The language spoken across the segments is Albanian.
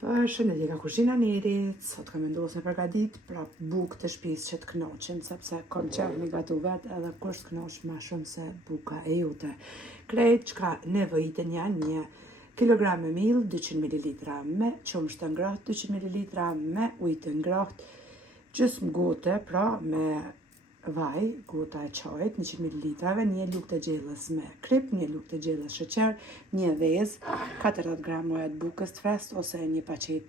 Përshëndetje nga kuzhina Nerit, sot kam vendosur me përgatit pra bukë të shtëpisë që të kënaqen, sepse kam qenë një gatu vet edhe kush kënaq më shumë se buka e jote. Krejt çka nevojiten janë 1 kilogram miell, 200 ml me qumësht të ngrohtë, 200 ml me ujë të ngrohtë, gjysmë gote pra me vaj, gota e çajit, 100 ml, 1 lugë të gjellës me krip, 1 lugë të gjellës sheqer, 1 vezë, 40 gram moja të bukës të freskët ose 1 paqet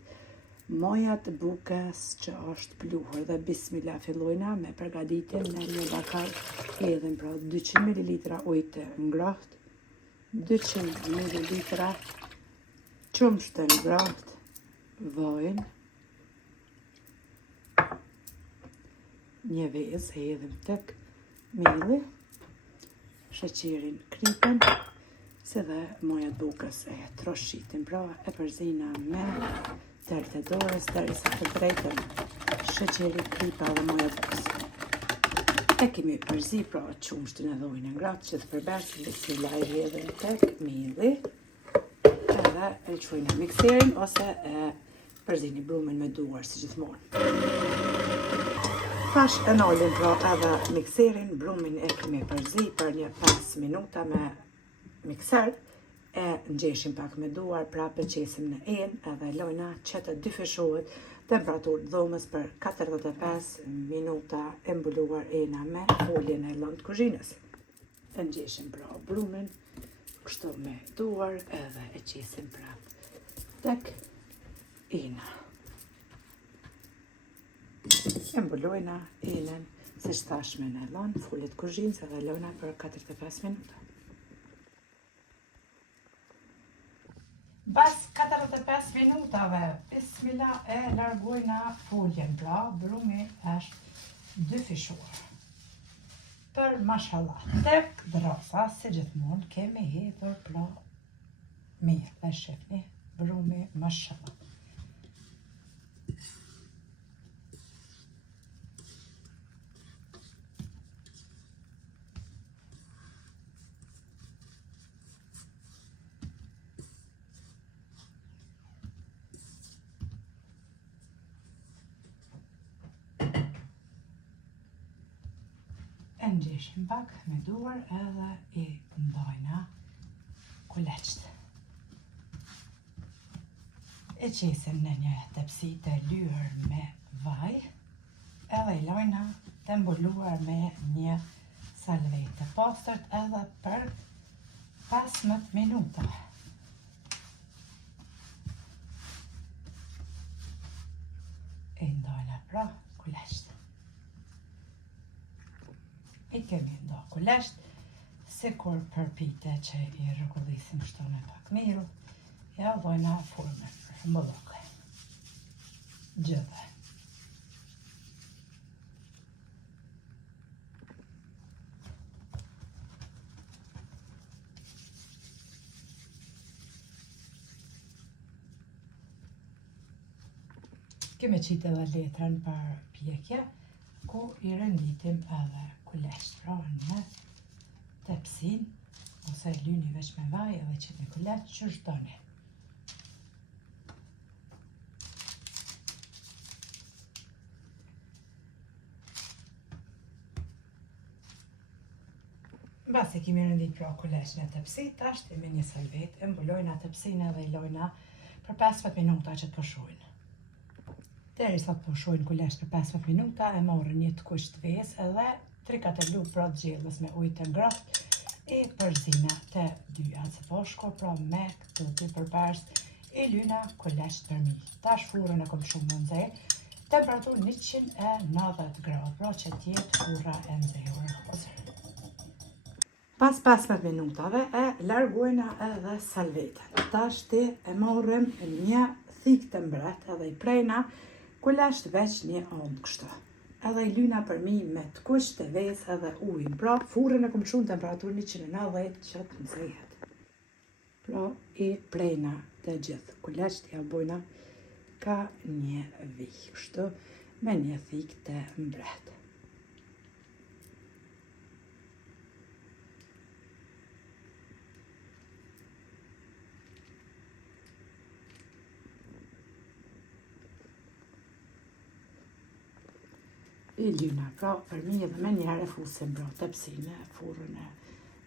moja të bukës që është pluhur. Dhe bismillah fillojna me përgatitjen në një bakall. Hedhim pra 200 ml ujë të ngrohtë, 200 ml qumësht të ngrohtë, vajin, 1 vezë e hedhim tek mielli, sheqerin kripen, se dhe moja të bukës e troshitim, pra e përzina me tërë të dorës derisa të drejtën sheqeri kripa dhe moja të bukës. E kemi përzi pra qumshtin edhe ujin e ngrohtë që të përbërë, bismillah i hedhim tek mielli, edhe e çojmë në mikserin ose e përzini brumin me duar si gjithmonë. Tash e nalim pra edhe mikserin, brumin e kemi përzi për një 5 minuta me mikser, e ngjeshim pak me duar, pra përqesim në enë edhe lojna që të dyfishohet temperaturë dhomës për 45 minuta e mbuluar ena me foljen e lëndë kuzhinës. E ngjeshim pra brumin, kështu me duar edhe e qesim prap tek ena. E mbulojna enën, si tashme në lëndë, foljet kuzhinës edhe lojna për 45 minuta. Pas 45 minutave, bismillah e largojna foljen, pra brumi është dyfishuar. Për mashallah, tek drasa, si gjithmonë, kemi hedhur pra mirë, e shifni, brumi mashallah. E ngjeshim pak me duar edhe i ndajna kuleçt. E qesim në një tepsi të lyer me vaj, edhe i lajna të mbuluar me një salvetë të pastërt edhe për 15 minuta. E ndajna pra kuleçt. I kemi ndo kuleçt, sikur përpite që i rrugullisim shtone pak miru, ja vojna formën për mbollokë. Gjithë. Kemi qitë edhe letrën për pjekje, ku i renditim edhe kuleçt, pra në tepsin, ose lyni veç me vaj edhe qitni kuleçt që shdoni. Mbasi kemi rendit pra kuleçt në tepsi, tash me një salvet, e mbulojna tepsin edhe i lojna për 15 minuta që të përshojnë. Derisa të përshojnë kuleçt për 15 minuta, e morën një të kuq të vezë edhe 3-4 lugë pra të gjellës me ujë të ngrohtë, e përzina të dyja së bashku, pra me këto dy përbars, e lyna kuleçt për mi. Tash furrën e kom shumë në nxehtë, temperaturë 190 gradë, pra që t'jetë furra e nxehur. Pas 15 minutave e largojna edhe salvetën. Tash e morëm një thikë të mbret edhe i prejna kuleçt veç një anë kështu. Edhe i lyna për mi me të kuq të vezë edhe ujin. Pra furrën e kom shumë temperaturë 190 që të nxehet. Pra i prejna të gjithë kuleçt, ja bojna ka një vijë kështu me një thikë të mbret. i lyna, pra për mi edhe me njëherë e fusim pra tepsin në furrën e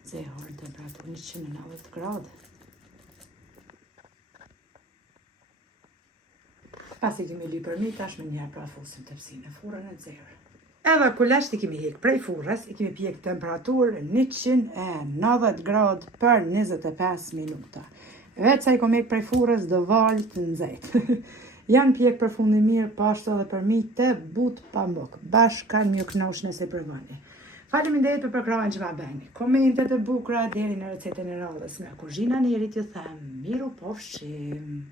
zehur në temperaturë 190 gradë. Pasi kemi ly për mi, tash me njëherë pra fusim tepsin në furrën e zehur. Edhe kulesht i kemi hek prej furrës, i kemi pjek temperaturë 190 gradë për 25 minuta. Vetë sa i kom hek prej furrës do valë të nxehtë. Janë pjek për fundi mirë, pashtu edhe për mi të but pa mbok. Bashkë kanë mjë knosh nëse provoni. Faleminderit për përkrahen që ma bëni. Komentet e bukura deri në recetën e radhës nga kuzhina Nerit ju them miru pofshim.